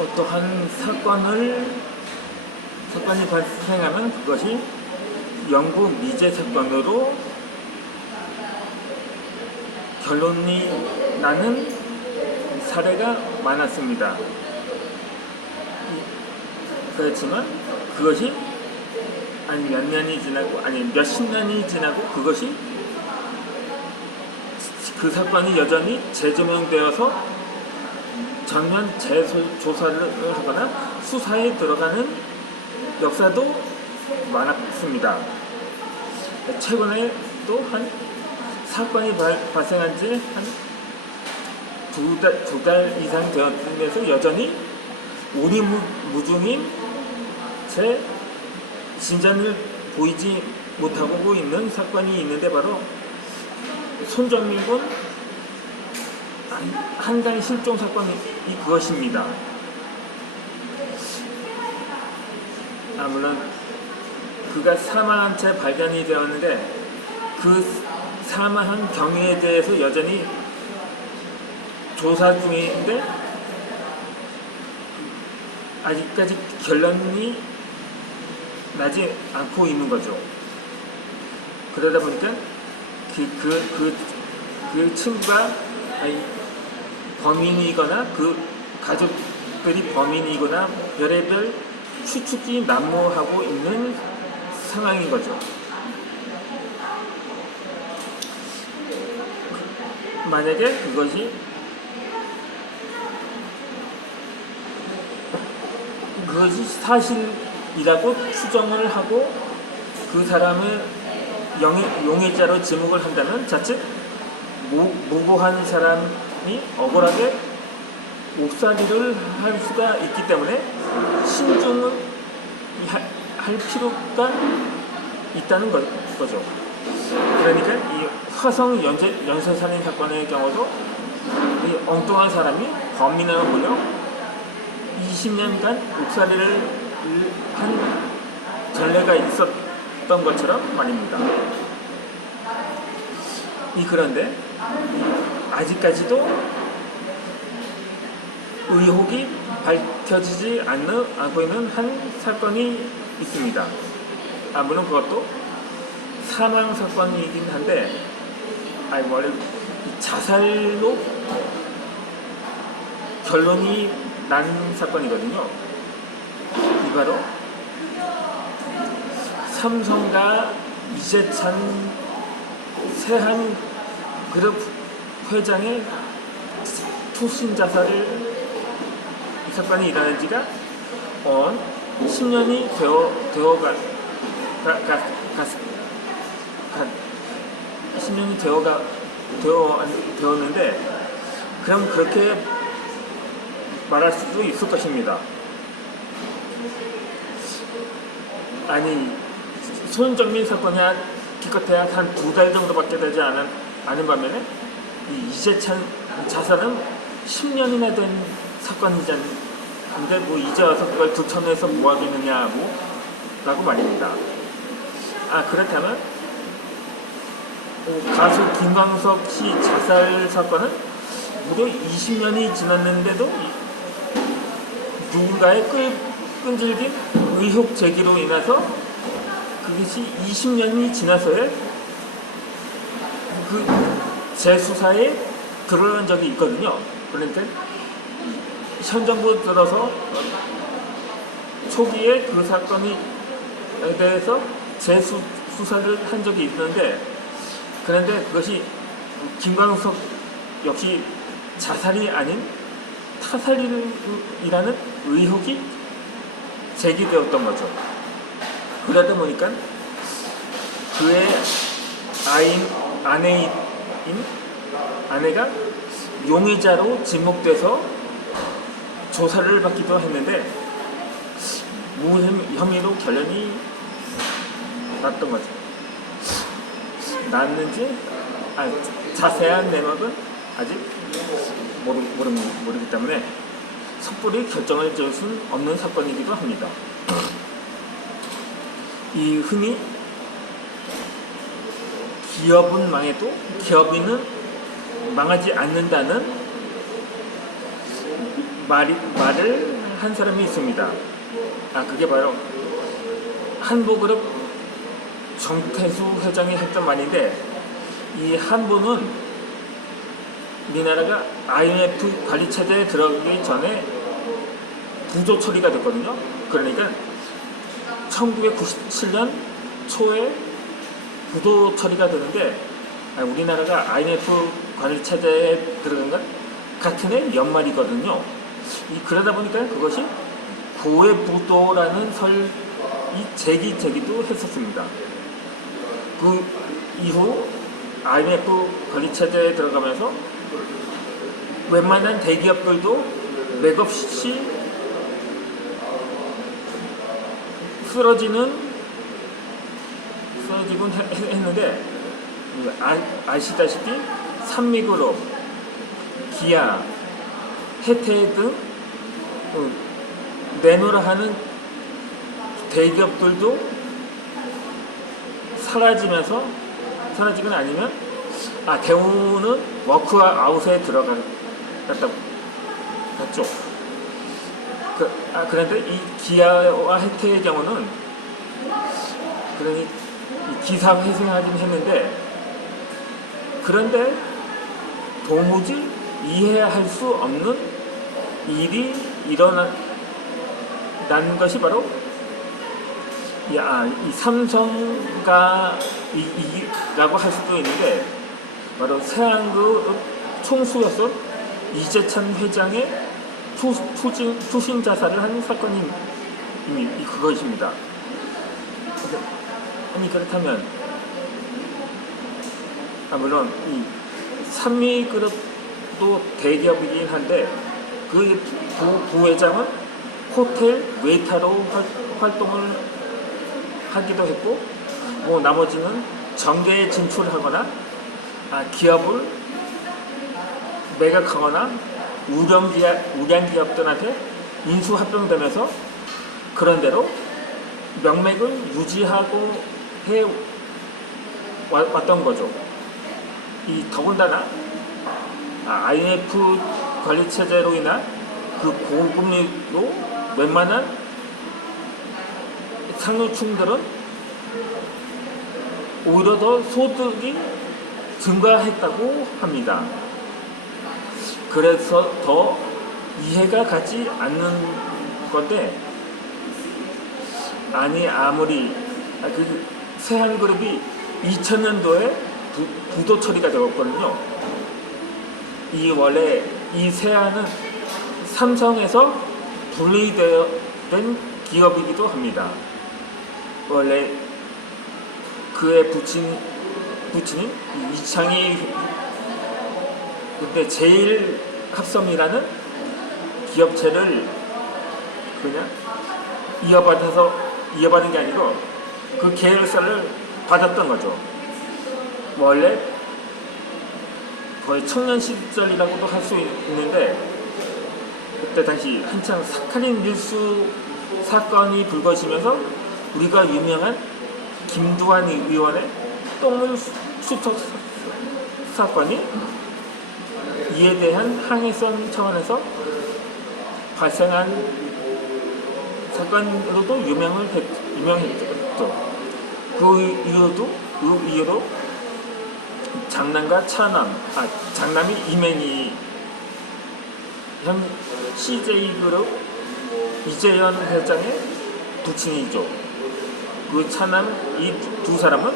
어떠한 사건을 사건이 발생하면 그것이 영구 미제 사건으로 결론이 나는 사례가 많았습니다. 이- 그렇지만 그것이 아니 몇 년이 지나고 아니 몇십 년이 지나고 그것이 그 사건이 여전히 재조명되어서 전면 재조사를 하거나 수사에 들어가는 역사도 많았습니다. 최근에 또 한 사건이 발, 발생한 지 한 두 달, 두 달 이상 되었으면서 여전히 우리무중인 제 진전을 보이지 못하고 있는 사건이 있는데 바로 손정민군 한- 한강 실종 사건이 그것입니다. 아, 물론 그가 사망한 채 발견이 되었는데 그 사망한 경위에 대해서 여전히 조사 중인데 아직까지 결론이 나지 않고 있는 거죠. 그러다 보니까 그, 그, 그, 그 친구가 아니, 범인이거나 그 가족들이 범인이거나 별의별 추측이 난무하고 있는 상황인 거죠. 만약에 그것이 그것이 사실이라고 추정을 하고 그 사람을 영예, 용의자로 지목을 한다면 자칫 무, 무고한 사람 이 억울하게 옥살이를 할 수가 있기 때문에 신중을 하- 할 필요가 있다는 거, 죠 그러니까 이 화성 연쇄, 연쇄살인 사건의 경우도 이 엉뚱한 사람이 범인을 보려 20년간 옥살이를 한 전례가 있었던 것처럼 말입니다. 이 그런데 아직까지도 의혹이 밝혀지지 않고 있는 한 사건이 있습니다. 아, 물론 그것도 사망 사건이긴 한데, 아니, 뭐, 자살로 결론이 난 사건이거든요. 이 바로 삼성과 이재찬 세한 그룹 회장의 투신 자살을 이 사건이 일어난 지가 어 10년이 되어 되어가 가, 가, 가, 가, 10년이 되어가 되어 되었는데 그럼 그렇게 말할 수도 있을 것입니다. 아니 손정민 사건이 한 기껏해야 한 두 달 정도밖에 되지 않은, 않은 반면에 이 이재찬 자살은 10년이나 된 사건이잖 근데 뭐 이제 와서 그걸 두천에서 뭐 하겠느냐고 라고 말입니다. 아 그렇다면 어, 가수 김광석 씨 자살 사건은 무려 20년이 지났는데도 이- 누군가의 끌, 끈질긴 의혹 제기로 인해서 그것이 20년이 지나서야 그 재수사에 드러난 적이 있거든요. 그런데 현 정부 들어서 초기에 그 사건에 대해서 재수사를 한 적이 있는데 그런데 그것이 김광석 역시 자살이 아닌 타살이라는 의혹이 제기되었던 거죠. 그러다 보니까 그의 아인 아내인 아내가 용의자로 지목돼서 조사를 받기도 했는데 무혐의로 결론이 났던 거죠. 났는지 아, 자세한 내막은 아직 모르, 모르, 모르기 때문에 섣불리 결정을 지을 수는 없는 사건이기도 합니다. 이 흔히 기업은 망해도 기업인은 망하지 않는다는 말이, 말을 한 사람이 있습니다. 아 그게 바로 한보그룹 정태수 회장이 했던 말인데 이 한보는 우리나라가 IMF 관리 체제에 들어가기 전에 부조 처리가 됐거든요. 그러니까 1997년 초에 부도 처리가 되는데 아, 우리나라가 IMF 관리 체제에 들어간 건 같은 해 연말이거든요. 이 그러다 보니까 그것이 고해 부도라는 설이 제기되기도 했었습니다. 그 이후 IMF 관리 체제에 들어가면서 웬만한 대기업들도 맥없이 쓰러지는 해- 했는데 아, 아시다시피 산미그룹, 기아, 혜태 등 어, 내놓으라 하는 대기업들도 사라지면서 사라지건 아니면 아 대우는 워크아웃에 들어갔다고 했죠. 그, 아, 그런데 이 기아와 혜태의 경우는 그러니 이 기사 회생하긴 했는데 그런데 도무지 이해할 수 없는 일이 일어난 것이 바로 이, 아, 이 삼성가 이, 이라고 할 수도 있는데 바로 세한그 총수였던 이재찬 회장의 투, 투진, 투신 자살을 한 사건이 그것입니다. 아니 그렇다면 아 물론 이 삼미그룹도 대기업이긴 한데 그 부, 부회장은 호텔 웨이터로 활, 활동을 하기도 했고 뭐 나머지는 정계에 진출하거나 아, 기업을 매각하거나 우량 기업 우량 기업들한테 인수 합병되면서 그런 대로 명맥을 유지하고 해 와- 왔던 거죠. 이 더군다나 아, IMF 관리 체제로 인한 그 고금리로 웬만한 상류층들은 오히려 더 소득이 증가했다고 합니다. 그래서 더 이해가 가지 않는 건데 아니 아무리 아, 그 세한그룹이 2000년도에 부, 부도 처리가 되었거든요. 이 원래 이 세한은 삼성에서 분리된 기업이기도 합니다. 원래 그의 부친 부친인 이 이창희 그때 제일 합성이라는 기업체를 그냥 이어받아서 이어받은 게 아니고 그 계열사를 받았던 거죠. 원래 거의 청년 시절이라고도 할 수 있는데 그때 당시 한창 사카린 밀수 사건이 불거지면서 우리가 유명한 김두한 의원의 똥물 수척 사건이 이에 대한 항해성 차원에서 발생한 사건으로도 유명을 했, 유명했죠. 그 이후도 그 이후로 장남과 차남, 아 장남이 이men이 현 CJ그룹 이재현 회장의 부친이죠. 그 차남 이 두 사람은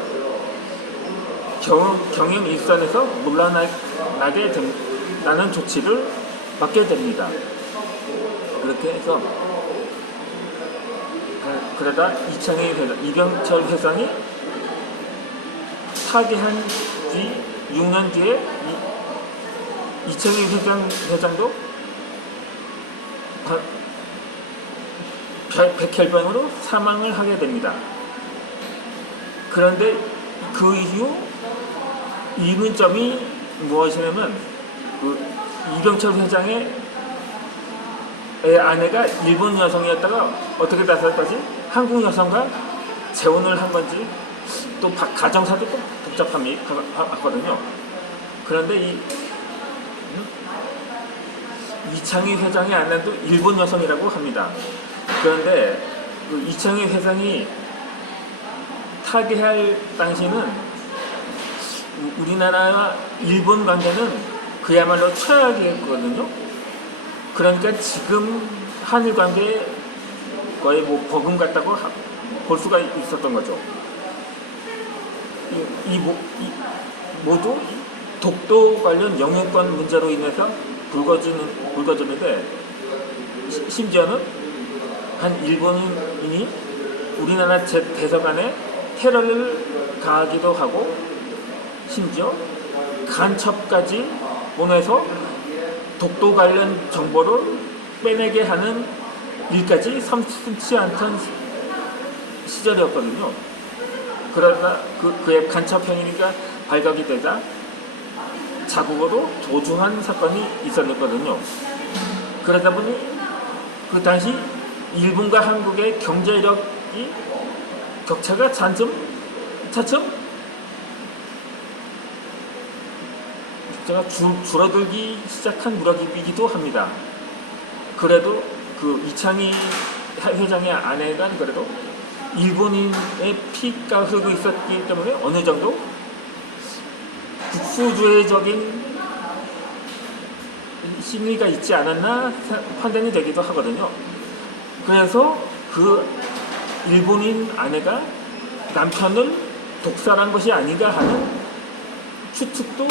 경, 경영 일선에서 물러나게 된다는 조치를 받게 됩니다. 그렇게 해서 아, 그러다 이창희 회장, 이병철 회장이 타계한 뒤 6년 뒤에 이, 이창희 회장, 회장도 바- 백- 백혈병으로 사망을 하게 됩니다. 그런데 그 이후 이문점이 무엇이냐면 그 이병철 회장의 애 아내가 일본 여성이었다가 어떻게 다살까지 한국 여성과 재혼을 한 건지 또 바- 가정사도 또 복잡함이 하거든요. 그런데 이 음? 이창희 회장의 아내도 일본 여성이라고 합니다. 그런데 그 이창희 회장이 타계할 당시는 우- 우리나라와 일본 관계는 그야말로 최악이었거든요. 그러니까 지금 한일 관계 거의 뭐 버금 같다고 하- 볼 수가 있었던 거죠. 이, 이 모- 이 모두 이 독도 관련 영유권 문제로 인해서 불거지는 불거졌는데 시- 심지어는 한 일본인이 우리나라 제 대사관에 테러를 가하기도 하고 심지어 간첩까지 보내서 독도 관련 정보를 빼내게 하는 일까지 섬치 않던 시- 시절이었거든요. 그러다 그, 그의 간첩 행위가 발각이 되자 자국으로 도주한 사건이 있었거든요. 그러다 보니 그 당시 일본과 한국의 경제력이 격차가 차츰 차츰 격차가 줄, 줄어들기 시작한 무렵이기도 합니다. 그래도 그 이창희 회장의 아내가 그래도 일본인의 피가 흐르고 있었기 때문에 어느 정도 국수주의적인 심리가 있지 않았나 사- 판단이 되기도 하거든요. 그래서 그 일본인 아내가 남편을 독살한 것이 아닌가 하는 추측도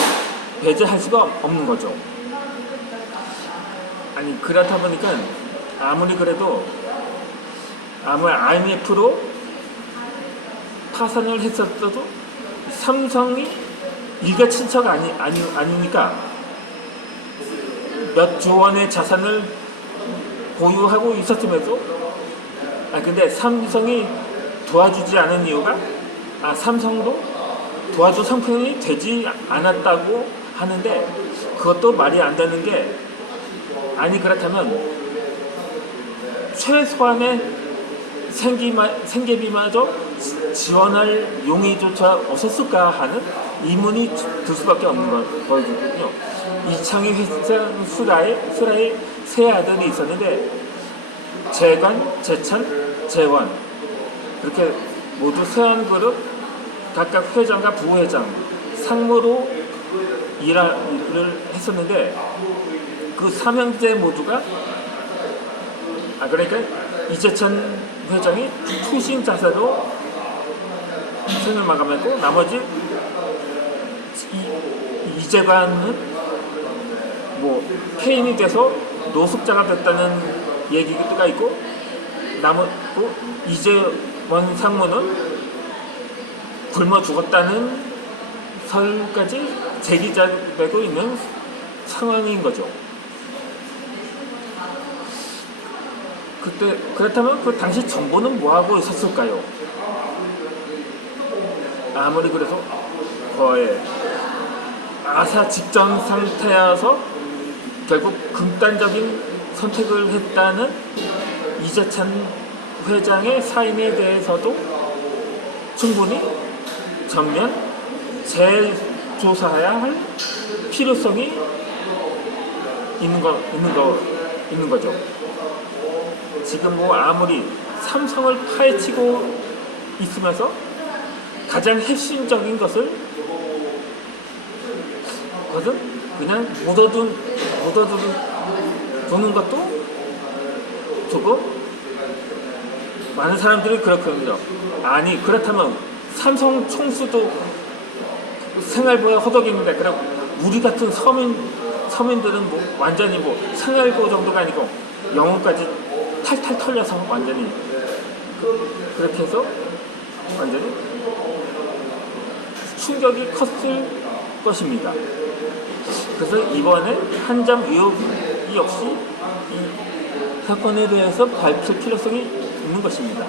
배제할 수가 없는 거죠. 아니 그렇다 보니까 아무리 그래도 아무리 IMF로 파산을 했었어도 삼성이 일가 친척 아니, 아니, 아니니까 몇 조 원의 자산을 보유하고 있었음에도 아 근데 삼성이 도와주지 않은 이유가 아 삼성도 도와줄 상품이 되지 않았다고 하는데 그것도 말이 안 되는 게 아니 그렇다면 최소한의 생기마, 생계비마저 지- 지원할 용의조차 없었을까 하는 의문이 들 수밖에 없는 거- 거거든요. 이창희 회장 수라의, 수라의 세 아들이 있었는데 재관, 재찬, 재원 그렇게 모두 세원그룹 각각 회장과 부회장 상무로 일을 했었는데 그 삼형제 모두가 아 그러니까 이재천 회장이 투신 자세로 생을 마감했고 나머지 이, 이재관은 뭐 폐인이 돼서 노숙자가 됐다는 얘기가 있고 나머지 이재원 상무는 굶어 죽었다는 설까지 제기되고 있는 상황인 거죠. 그때 그렇다면 그 당시 정부는 뭐 하고 있었을까요? 아무리 그래도 거의 아사 직전 상태여서 결국 극단적인 선택을 했다는 이재찬 회장의 사인에 대해서도 충분히 전면 재조사해야 할 필요성이 있는 거 있는 거 있는 거죠. 지금 뭐 아무리 삼성을 파헤치고 있으면서 가장 핵심적인 것을 것은 그냥 묻어둔 묻어둔 두는 것도 조금 많은 사람들이 그렇거든요. 아니 그렇다면 삼성 총수도 생활보에 허덕이는데 그럼 우리 같은 서민 서민들은 뭐 완전히 뭐 생활고 정도가 아니고 영혼까지 탈탈 털려서 완전히 그렇게 해서 완전히 충격이 컸을 것입니다. 그래서 이번에 한점 의혹이 없이 이 사건에 대해서 밝힐 필요성이 있는 것입니다.